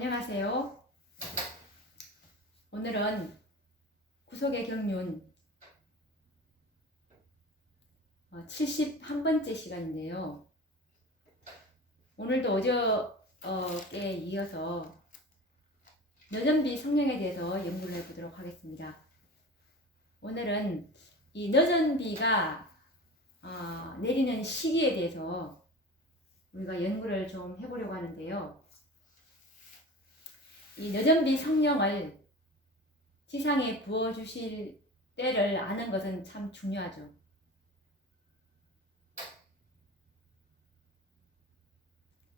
안녕하세요. 오늘은 구속의 경륜 71번째 시간인데요. 오늘도 어저께 이어서 너전비 성령에 대해서 연구를 해보도록 하겠습니다. 오늘은 이 너전비가 내리는 시기에 대해서 우리가 연구를 좀 해보려고 하는데요. 이 너전비 성령을 지상에 부어주실 때를 아는 것은 참 중요하죠.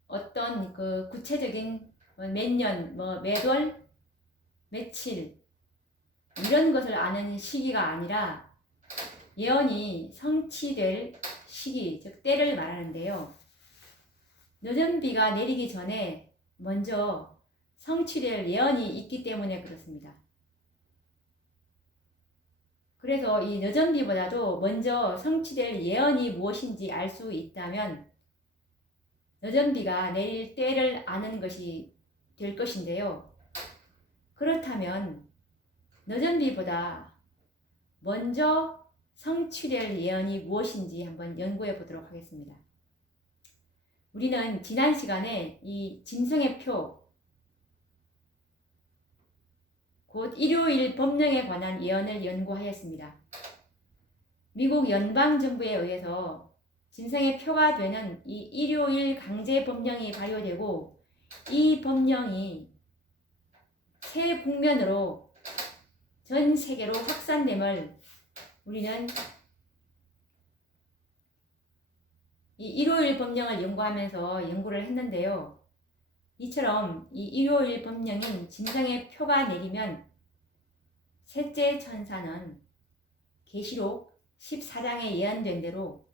어떤 그 구체적인 몇 년, 몇 월, 며칠 이런 것을 아는 시기가 아니라 예언이 성취될 시기, 즉 때를 말하는데요. 너전비가 내리기 전에 먼저 성취될 예언이 있기 때문에 그렇습니다. 그래서 이 너전비보다도 먼저 성취될 예언이 무엇인지 알 수 있다면 너전비가 내릴 때를 아는 것이 될 것인데요. 그렇다면 너전비보다 먼저 성취될 예언이 무엇인지 한번 연구해 보도록 하겠습니다. 우리는 지난 시간에 이 짐승의 표, 곧 일요일 법령에 관한 예언을 연구하였습니다. 미국 연방정부에 의해서 짐승의 표가 되는 이 일요일 강제 법령이 발효되고 이 법령이 새 국면으로 전 세계로 확산됨을 우리는 이 일요일 법령을 연구하면서 연구를 했는데요. 이처럼 이 일요일 법령인 짐승의 표가 내리면 셋째 천사는 계시록 14장에 예언된 대로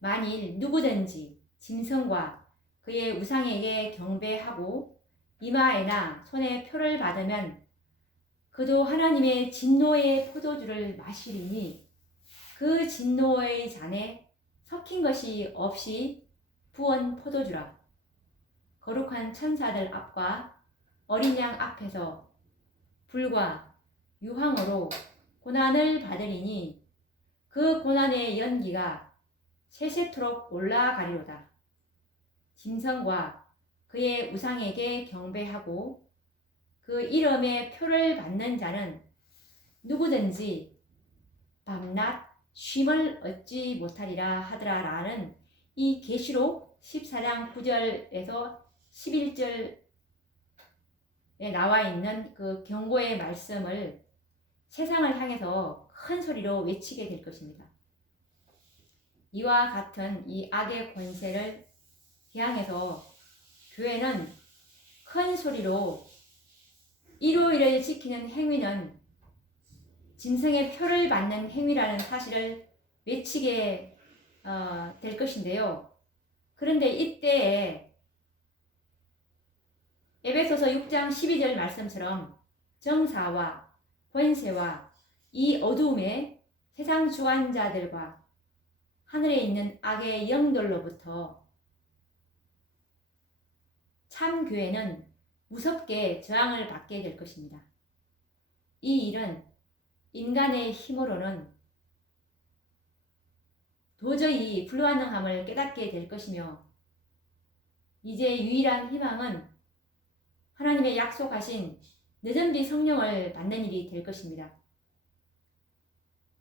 만일 누구든지 짐승과 그의 우상에게 경배하고 이마에나 손에 표를 받으면 그도 하나님의 진노의 포도주를 마시리니 그 진노의 잔에 섞인 것이 없이 부은 포도주라. 거룩한 천사들 앞과 어린 양 앞에서 불과 유황으로 고난을 받으리니 그 고난의 연기가 세세토록 올라가리로다. 짐승과 그의 우상에게 경배하고 그 이름의 표를 받는 자는 누구든지 밤낮 쉼을 얻지 못하리라 하더라라는 이 계시록 14장 9절에서 11절에 나와 있는 그 경고의 말씀을 세상을 향해서 큰 소리로 외치게 될 것입니다. 이와 같은 이 악의 권세를 향해서 교회는 큰 소리로 일요일을 지키는 행위는 짐승의 표를 받는 행위라는 사실을 외치게 될 것인데요. 그런데 이때에 에베소서 6장 12절 말씀처럼 정사와 권세와 이 어두움의 세상 주관자들과 하늘에 있는 악의 영들로부터 참 교회는 무섭게 저항을 받게 될 것입니다. 이 일은 인간의 힘으로는 도저히 불가능함을 깨닫게 될 것이며 이제 유일한 희망은 하나님의 약속하신 너전비 성령을 받는 일이 될 것입니다.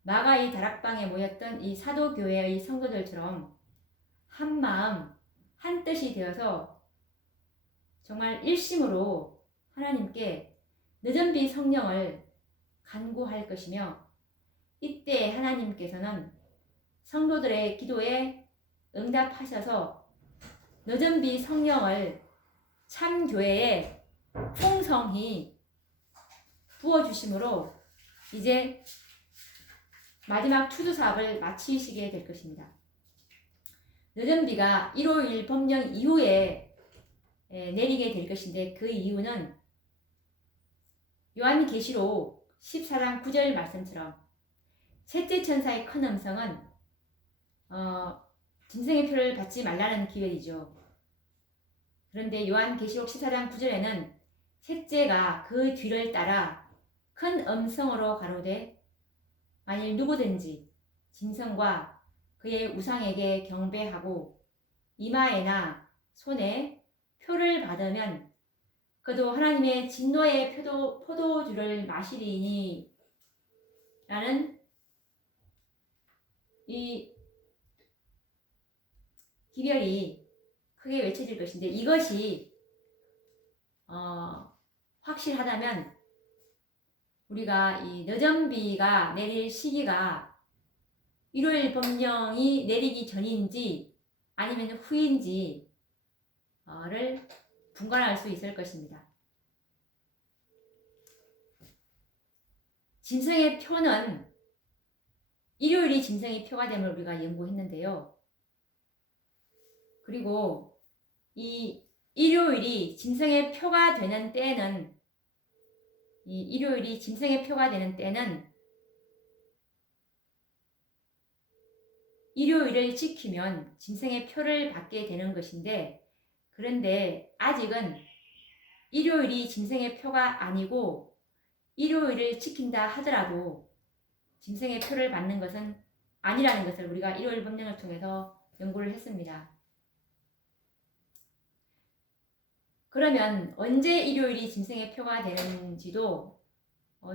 마가의 다락방에 모였던 이 사도교회의 성도들처럼 한 마음 한 뜻이 되어서 정말 일심으로 하나님께 너전비 성령을 간구할 것이며 이때 하나님께서는 성도들의 기도에 응답하셔서 너전비 성령을 참교회에 풍성히 부어주심으로 이제 마지막 추수사업을 마치시게 될 것입니다. 너전비가 일요일 법령 이후에 내리게 될 것인데 그 이유는 요한계시록 14장 9절 말씀처럼 셋째 천사의 큰 음성은 짐승의 표를 받지 말라는 기회이죠. 그런데 요한계시록 14장 9절에는 셋째가 그 뒤를 따라 큰 음성으로 가로되 만일 누구든지 짐승과 그의 우상에게 경배하고 이마에나 손에 표를 받으면 그도 하나님의 진노의 포도주를 마시리니 라는 이 기별이 크게 외쳐질 것인데, 이것이 확실하다면 우리가 이 늦은비가 내릴 시기가 일요일 법령이 내리기 전인지 아니면 후인지를 분간할 수 있을 것입니다. 짐승의 표는 일요일이 짐승의 표가 됨을 우리가 연구했는데요. 그리고 이 일요일이 짐승의 표가 되는 때는, 이 일요일이 짐승의 표가 되는 때는 일요일을 지키면 짐승의 표를 받게 되는 것인데, 그런데 아직은 일요일이 짐승의 표가 아니고 일요일을 지킨다 하더라도 짐승의 표를 받는 것은 아니라는 것을 우리가 일요일 법령을 통해서 연구를 했습니다. 그러면 언제 일요일이 짐승의 표가 되는지도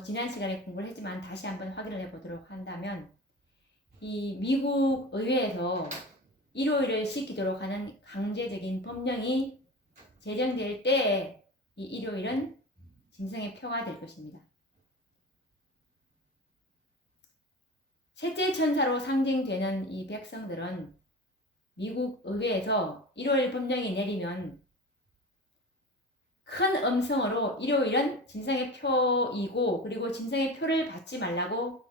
지난 시간에 공부를 했지만 다시 한번 확인을 해보도록 한다면, 이 미국 의회에서 일요일을 지키도록 하는 강제적인 법령이 제정될 때에 이 일요일은 짐승의 표가 될 것입니다. 셋째 천사로 상징되는 이 백성들은 미국 의회에서 일요일 법령이 내리면 큰 음성으로 일요일은 짐승의 표이고, 그리고 짐승의 표를 받지 말라고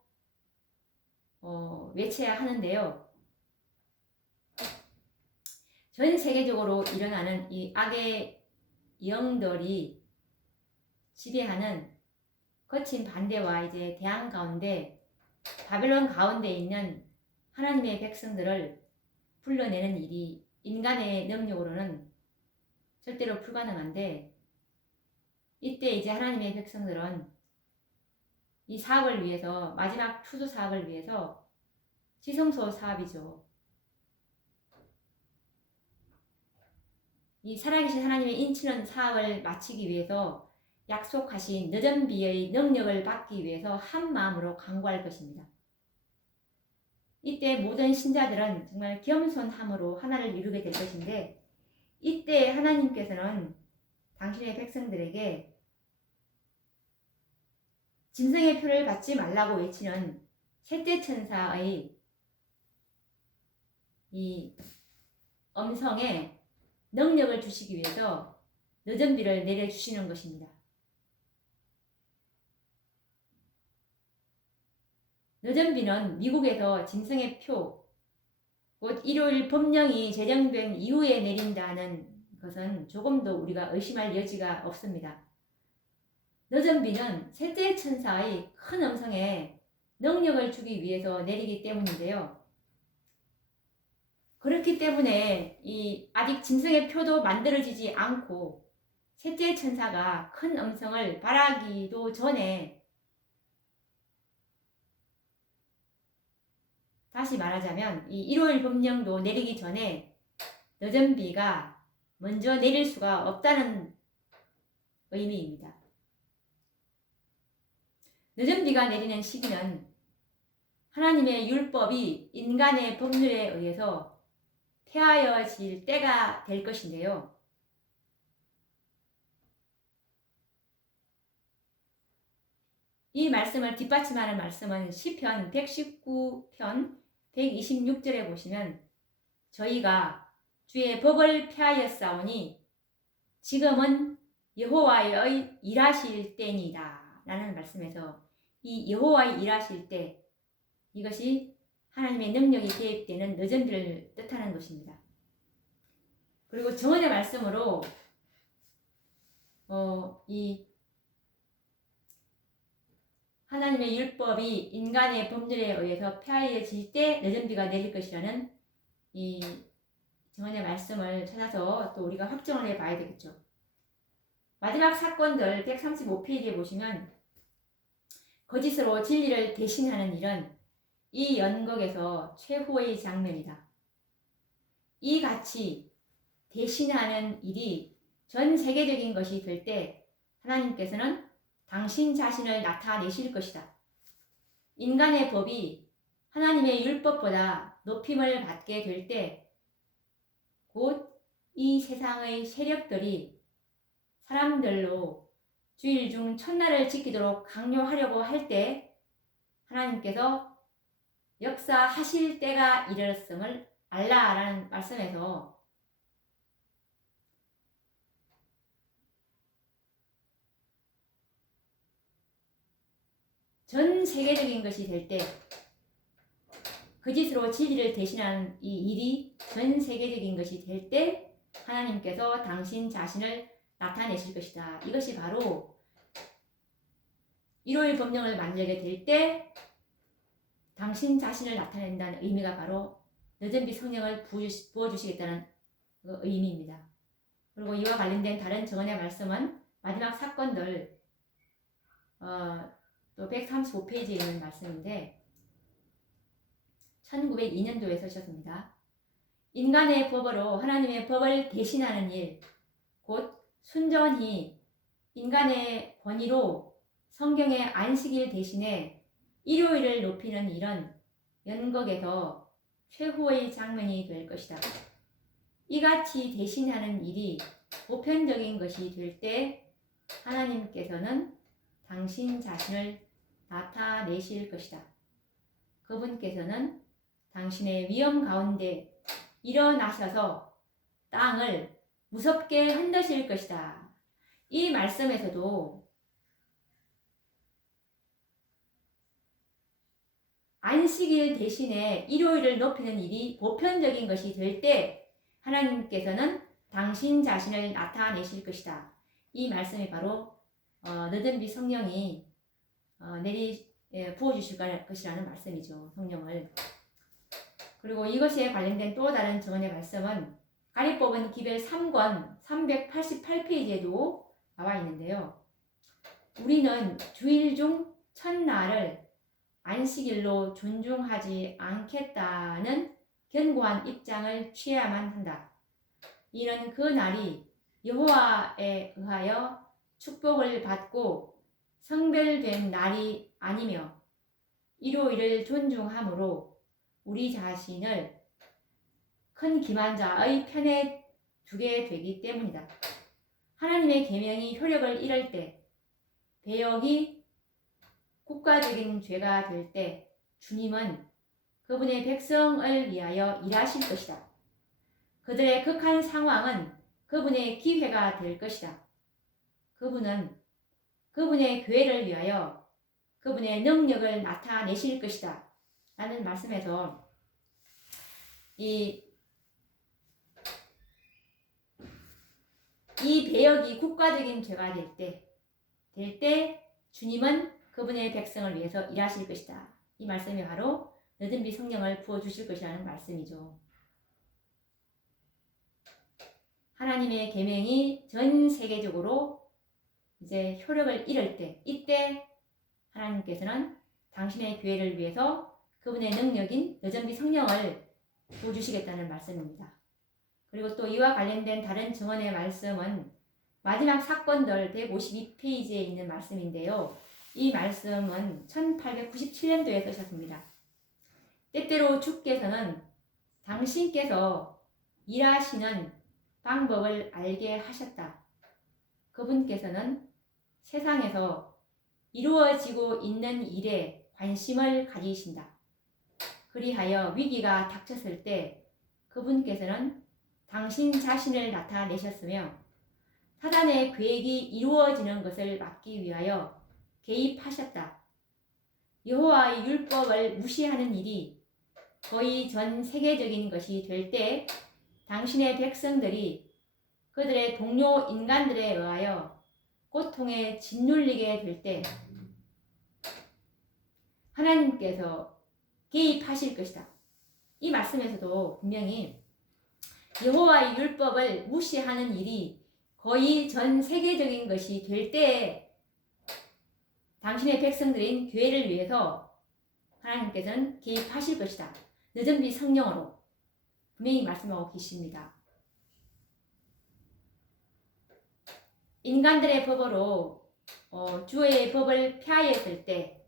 외쳐야 하는데요. 전 세계적으로 일어나는 이 악의 영들이 지배하는 거친 반대와 이제 대항 가운데, 바벨론 가운데 있는 하나님의 백성들을 불러내는 일이 인간의 능력으로는 절대로 불가능한데, 이때 이제 하나님의 백성들은 이 사업을 위해서, 마지막 추수 사업을 위해서, 지성소 사업이죠. 이 살아계신 하나님의 인치는 사업을 마치기 위해서 약속하신 늦은 비의 능력을 받기 위해서 한 마음으로 간구할 것입니다. 이때 모든 신자들은 정말 겸손함으로 하나를 이루게 될 것인데, 이때 하나님께서는 당신의 백성들에게 짐승의 표를 받지 말라고 외치는 셋째 천사의 이 음성에 능력을 주시기 위해서 늦은 비를 내려주시는 것입니다. 늦은 비는 미국에서 짐승의 표, 곧 일요일 법령이 제정된 이후에 내린다는 것은 조금도 우리가 의심할 여지가 없습니다. 늦은 비는 셋째 천사의 큰 음성에 능력을 주기 위해서 내리기 때문인데요. 그렇기 때문에 이 아직 짐승의 표도 만들어지지 않고 셋째 천사가 큰 음성을 발하기도 전에, 다시 말하자면 이 일요일 법령도 내리기 전에 늦은 비가 먼저 내릴 수가 없다는 의미입니다. 늦은 비가 내리는 시기는 하나님의 율법이 인간의 법률에 의해서 폐하여질 때가 될 것인데요. 이 말씀을 뒷받침하는 말씀은 시편 119편 126절에 보시면, 저희가 주의 법을 폐하였사오니 지금은 여호와의 일하실 때니다 라는 말씀에서, 이 여호와의 일하실 때, 이것이 하나님의 능력이 개입되는 늦은 비를 뜻하는 것입니다. 그리고 정언의 말씀으로 이 하나님의 율법이 인간의 법률에 의해서 폐하여질 때 늦은 비가 내릴 것이라는 이 정언의 말씀을 찾아서 또 우리가 확정을 해봐야 되겠죠. 마지막 사건들 135페이지에 보시면 거짓으로 진리를 대신하는 일은 이 연극에서 최후의 장면이다. 이같이 대신하는 일이 전 세계적인 것이 될 때 하나님께서는 당신 자신을 나타내실 것이다. 인간의 법이 하나님의 율법보다 높임을 받게 될 때 곧 이 세상의 세력들이 사람들로 주일 중 첫날을 지키도록 강요하려고 할 때 하나님께서 역사하실 때가 이르렀음을 알라라는 말씀에서 전 세계적인 것이 될 때 거짓으로 진리를 대신하는 이 일이 전 세계적인 것이 될 때 하나님께서 당신 자신을 나타내실 것이다. 이것이 바로 일요일 법령을 만들게 될 때 당신 자신을 나타낸다는 의미가 바로 늦은 빛 성령을 부어주시겠다는 그 의미입니다. 그리고 이와 관련된 다른 정언의 말씀은 마지막 사건들 또 135페이지에 있는 말씀인데 1902년도에 쓰셨습니다. 인간의 법으로 하나님의 법을 대신하는 일, 곧 순전히 인간의 권위로 성경의 안식일 대신에 일요일을 높이는 일은 연극에서 최후의 장면이 될 것이다. 이같이 대신하는 일이 보편적인 것이 될 때 하나님께서는 당신 자신을 나타내실 것이다. 그분께서는 당신의 위험 가운데 일어나셔서 땅을 무섭게 흔드실 것이다. 이 말씀에서도 안식일 대신에 일요일을 높이는 일이 보편적인 것이 될 때 하나님께서는 당신 자신을 나타내실 것이다. 이 말씀이 바로 늦은 빛 성령이 부어주실 것이라는 말씀이죠. 성령을. 그리고 이것에 관련된 또 다른 정언의 말씀은 가리법은 기별 3권 388페이지에도 나와 있는데요. 우리는 주일 중 첫날을 안식일로 존중하지 않겠다는 견고한 입장을 취해야만 한다. 이는 그 날이 여호와에 의하여 축복을 받고 성별된 날이 아니며 일요일을 존중함으로 우리 자신을 큰 기만자의 편에 두게 되기 때문이다. 하나님의 계명이 효력을 잃을 때, 배역이 국가적인 죄가 될 때 주님은 그분의 백성을 위하여 일하실 것이다. 그들의 극한 상황은 그분의 기회가 될 것이다. 그분은 그분의 교회를 위하여 그분의 능력을 나타내실 것이다. 라는 말씀에서 이 배역이 국가적인 죄가 될 때 주님은 그분의 백성을 위해서 일하실 것이다. 이 말씀이 바로 늦은 빛 성령을 부어주실 것이라는 말씀이죠. 하나님의 계명이 전 세계적으로 이제 효력을 잃을 때, 이때 하나님께서는 당신의 교회를 위해서 그분의 능력인 늦은 빛 성령을 부어주시겠다는 말씀입니다. 그리고 또 이와 관련된 다른 증언의 말씀은 마지막 사건들 152페이지에 있는 말씀인데요. 이 말씀은 1897년도에 쓰셨습니다. 때때로 주께서는 당신께서 일하시는 방법을 알게 하셨다. 그분께서는 세상에서 이루어지고 있는 일에 관심을 가지신다. 그리하여 위기가 닥쳤을 때 그분께서는 당신 자신을 나타내셨으며 사단의 계획이 이루어지는 것을 막기 위하여 개입하셨다. 여호와의 율법을 무시하는 일이 거의 전 세계적인 것이 될 때 당신의 백성들이 그들의 동료 인간들에 의하여 고통에 짓눌리게 될 때 하나님께서 개입하실 것이다. 이 말씀에서도 분명히 여호와의 율법을 무시하는 일이 거의 전 세계적인 것이 될 때에 당신의 백성들인 교회를 위해서 하나님께서는 개입하실 것이다. 늦은 비 성령으로 분명히 말씀하고 계십니다. 인간들의 법으로 주의 법을 폐하였을 때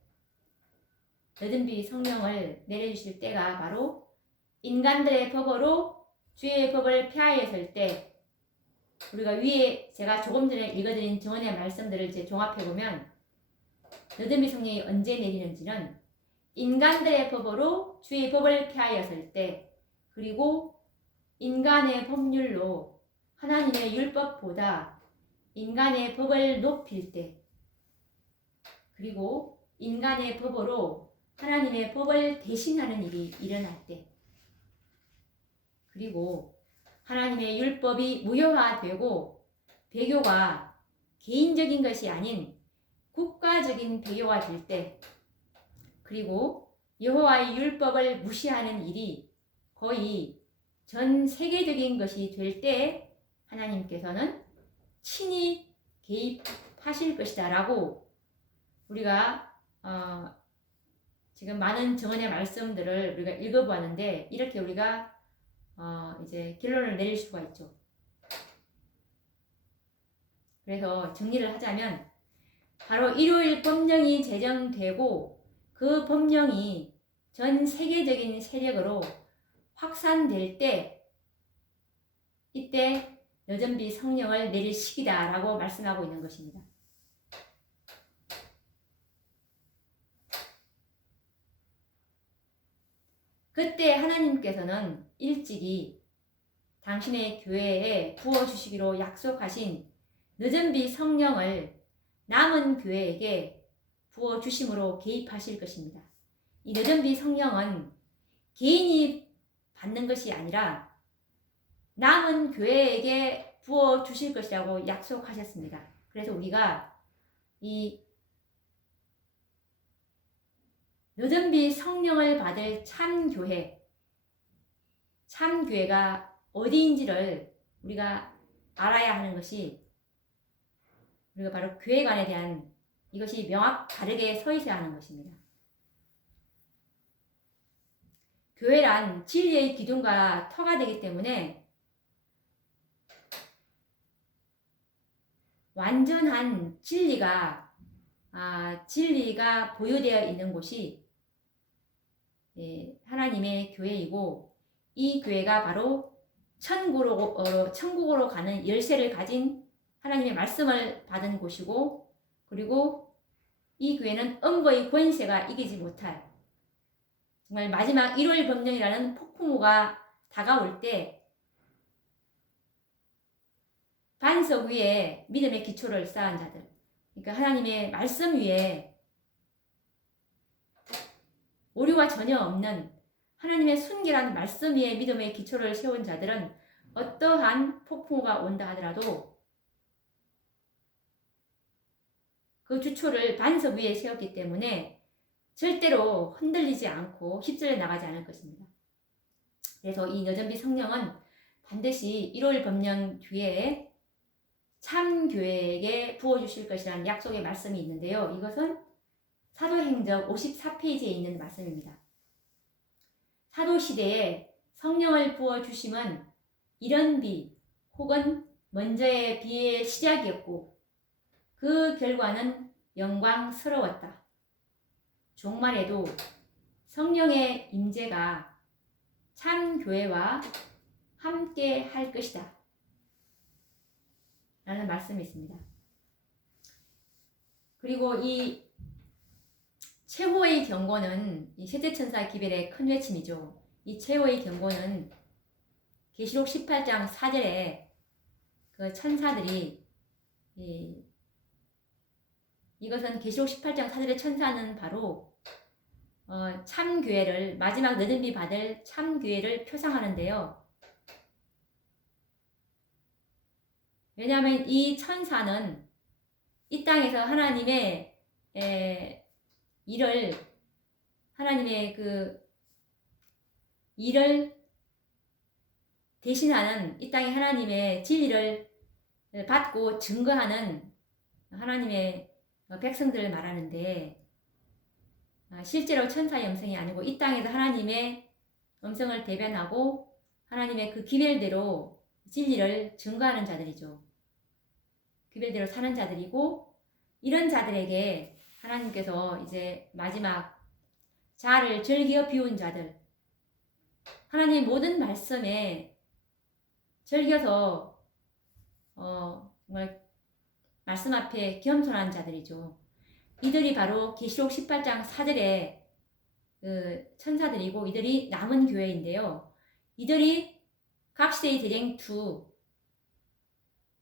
늦은 비 성령을 내려주실 때가 바로 인간들의 법으로 주의 법을 폐하였을 때 우리가 위에 제가 조금 전에 읽어드린 증언의 말씀들을 이제 종합해보면 늦은 비 성령이 언제 내리는지는 인간들의 법으로 주의 법을 폐하였을 때 그리고 인간의 법률로 하나님의 율법보다 인간의 법을 높일 때 그리고 인간의 법으로 하나님의 법을 대신하는 일이 일어날 때 그리고 하나님의 율법이 무효화되고 배교가 개인적인 것이 아닌 국가적인 배교가 될 때 그리고 여호와의 율법을 무시하는 일이 거의 전 세계적인 것이 될 때 하나님께서는 친히 개입하실 것이다 라고 우리가 지금 많은 증언의 말씀들을 우리가 읽어보았는데 이렇게 우리가 이제 결론을 내릴 수가 있죠. 그래서 정리를 하자면 바로 일요일 법령이 제정되고 그 법령이 전 세계적인 세력으로 확산될 때 이때 여전비 성령을 내릴 시기다 라고 말씀하고 있는 것입니다. 그때 하나님께서는 일찍이 당신의 교회에 부어주시기로 약속하신 늦은비 성령을 남은 교회에게 부어주심으로 개입하실 것입니다. 이 늦은비 성령은 개인이 받는 것이 아니라 남은 교회에게 부어주실 것이라고 약속하셨습니다. 그래서 우리가 이 늦은비 성령을 받을 참교회가 어디인지를 우리가 알아야 하는 것이 우리가 바로 교회관에 대한 이것이 바르게 서 있어야 하는 것입니다. 교회란 진리의 기둥과 터가 되기 때문에 완전한 진리가 보유되어 있는 곳이 하나님의 교회이고 이 교회가 바로 천국으로 가는 열쇠를 가진 하나님의 말씀을 받은 곳이고 그리고 이 교회는 음부의 권세가 이기지 못할 정말 마지막 일요일 법령이라는 폭풍우가 다가올 때 반석 위에 믿음의 기초를 쌓은 자들 그러니까 하나님의 말씀 위에 오류가 전혀 없는 하나님의 순결한 말씀 위에 믿음의 기초를 세운 자들은 어떠한 폭풍우가 온다 하더라도 그 주초를 반석 위에 세웠기 때문에 절대로 흔들리지 않고 휩쓸려 나가지 않을 것입니다. 그래서 이 여전비 성령은 반드시 일요일 법령 뒤에 참교회에게 부어주실 것이라는 약속의 말씀이 있는데요. 이것은 사도행전 54페이지에 있는 말씀입니다. 사도시대에 성령을 부어주심은 이런 비 혹은 먼저의 비의 시작이었고 그 결과는 영광스러웠다. 종말에도 성령의 임재가 참교회와 함께 할 것이다. 라는 말씀이 있습니다. 그리고 이 최후의 경고는 이 셋째 천사 기별의 큰 외침이죠. 이 최후의 경고는 계시록 18장 4절에 그 천사들이 이것은 계시록 18장 4절의 천사는 바로 참교회를 마지막 늦은비 받을 참교회를 표상하는데요. 왜냐하면 이 천사는 이 땅에서 하나님의 일을 하나님의 그 일을 대신하는 이 땅의 하나님의 진리를 받고 증거하는 하나님의 백성들을 말하는데, 실제로 천사의 음성이 아니고 이 땅에서 하나님의 음성을 대변하고 하나님의 그 기별대로 진리를 증거하는 자들이죠. 기별대로 사는 자들이고, 이런 자들에게 하나님께서 이제 마지막 자아를 즐겨 비운 자들, 하나님의 모든 말씀에 즐겨서 정말 말씀 앞에 겸손한 자들이죠. 이들이 바로 계시록 18장 4절의 그 천사들이고, 이들이 남은 교회인데요. 이들이 각시대의 대쟁 2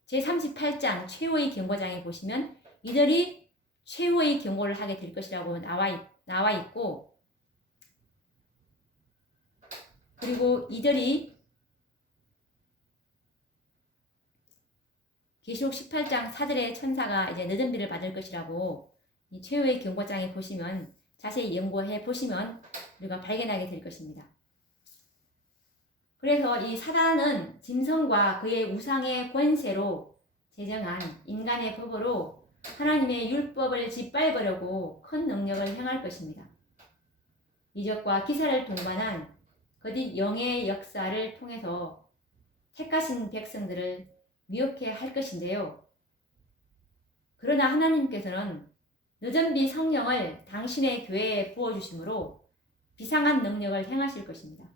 제38장 최후의 경고장에 보시면 이들이 최후의 경고를 하게 될 것이라고 나와 있고, 그리고 이들이 계시록 18장 4절의 천사가 이제 늦은 비를 받을 것이라고 이 최후의 경고장에 보시면 자세히 연구해 보시면 우리가 발견하게 될 것입니다. 그래서 이 사단은 짐승과 그의 우상의 권세로 제정한 인간의 법으로 하나님의 율법을 짓밟으려고 큰 능력을 행할 것입니다. 이적과 기사를 동반한 거짓 영의 역사를 통해서 택하신 백성들을 미혹해 할 것인데요. 그러나 하나님께서는 늦은 비 성령을 당신의 교회에 부어주심으로 비상한 능력을 행하실 것입니다.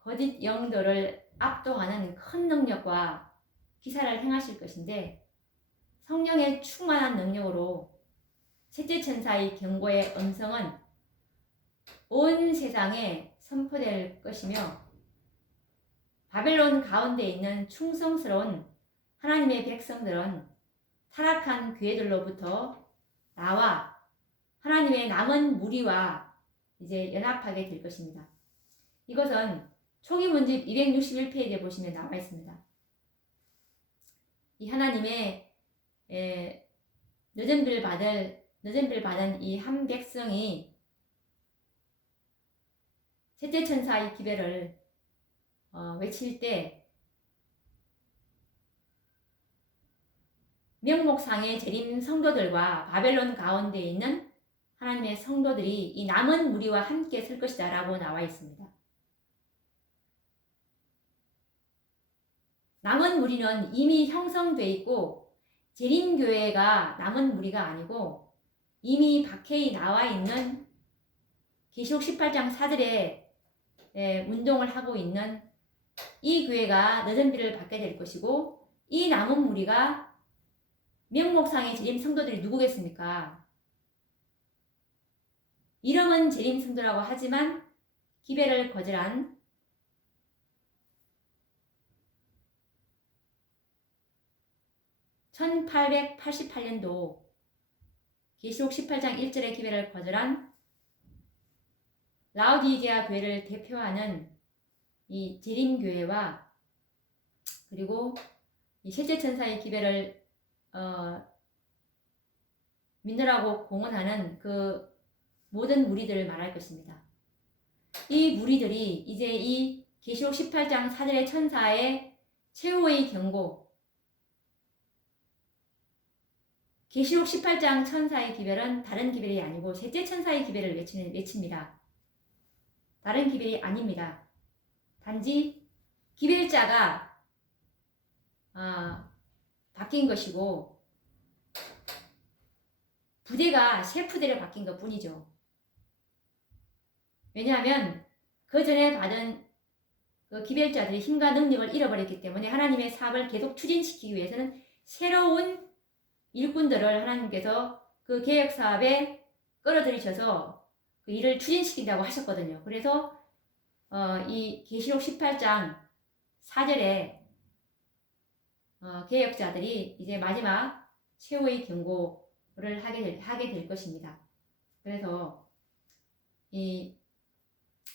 거짓 영들을 압도하는 큰 능력과 기사를 행하실 것인데, 성령의 충만한 능력으로 셋째 천사의 경고의 음성은 온 세상에 선포될 것이며, 바벨론 가운데 있는 충성스러운 하나님의 백성들은 타락한 교회들로부터 나와 하나님의 남은 무리와 이제 연합하게 될 것입니다. 이것은 초기 문집 261페이지에 보시면 나와 있습니다. 이 하나님의 늦은 빌 받은 이 한 백성이 셋째 천사의 기별을 외칠 때 명목상의 재림 성도들과 바벨론 가운데 있는 하나님의 성도들이 이 남은 무리와 함께 설 것이다 라고 나와 있습니다. 남은 무리는 이미 형성되어 있고, 재림교회가 남은 무리가 아니고 이미 밖에 나와 있는 계시록 18장 4절에 운동을 하고 있는 이 교회가 늦은 비를 받게 될 것이고, 이 남은 무리가 명목상의 재림 성도들이 누구겠습니까? 이름은 재림 성도라고 하지만 기별을 거절한 1888년도 계시록 18장 1절의 기별을 거절한 라오디게아 교회를 대표하는 이 재림교회와, 그리고 이 셋째 천사의 기별을 믿으라고 공언하는 그 모든 무리들을 말할 것입니다. 이 무리들이 이제 이 계시록 18장 4절의 천사의 최후의 경고, 계시록 18장 천사의 기별은 다른 기별이 아니고 셋째 천사의 기별을 외칩니다. 다른 기별이 아닙니다. 단지 기별자가 바뀐 것이고, 부대가 새 부대로 바뀐 것 뿐이죠. 왜냐하면 그 전에 받은 그 기별자들이 힘과 능력을 잃어버렸기 때문에 하나님의 사업을 계속 추진시키기 위해서는 새로운 일꾼들을 하나님께서 그 계획 사업에 끌어들이셔서 그 일을 추진시킨다고 하셨거든요. 그래서 이 계시록 18장 4절에 계획자들이 이제 마지막 최후의 경고를 하게 될 것입니다. 그래서 이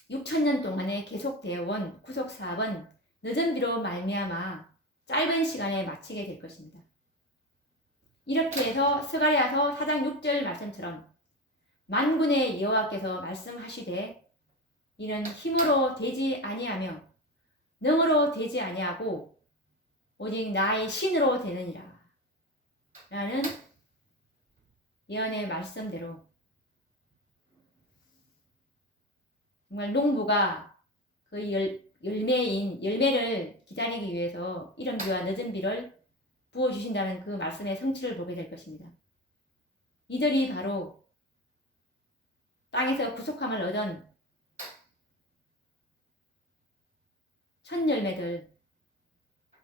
6,000년 동안에 계속되어 온 구속 사업은 늦은 비로 말미암아 짧은 시간에 마치게 될 것입니다. 이렇게 해서 스가랴서 4장 6절 말씀처럼 만군의 여호와께서 말씀하시되 이는 힘으로 되지 아니하며 능으로 되지 아니하고 오직 나의 신으로 되느니라 라는 예언의 말씀대로 정말 농부가 그 열매를 기다리기 위해서 이른 비와 늦은 비를 부어주신다는 그 말씀의 성취를 보게 될 것입니다. 이들이 바로 땅에서 구속함을 얻은 첫 열매들,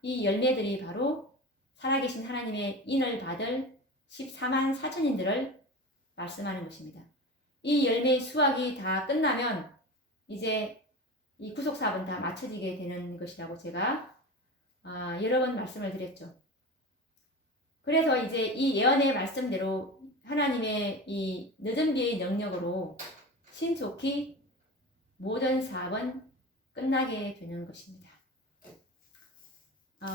이 열매들이 바로 살아계신 하나님의 인을 받을 14만 4천인들을 말씀하는 것입니다. 이 열매의 수확이 다 끝나면 이제 이 구속사업은 다 마쳐지게 되는 것이라고 제가 여러 번 말씀을 드렸죠. 그래서 이제 이 예언의 말씀대로 하나님의 이 늦은 비의 능력으로 신속히 모든 사업은 끝나게 되는 것입니다.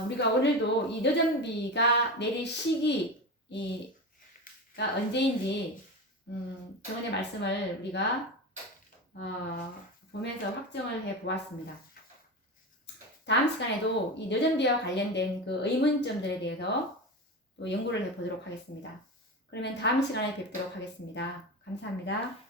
우리가 오늘도 이 늦은 비가 내릴 시기가 언제인지 저번의 말씀을 우리가 보면서 확정을 해 보았습니다. 다음 시간에도 이 늦은 비와 관련된 그 의문점들에 대해서 또 연구를 해 보도록 하겠습니다. 그러면 다음 시간에 뵙도록 하겠습니다. 감사합니다.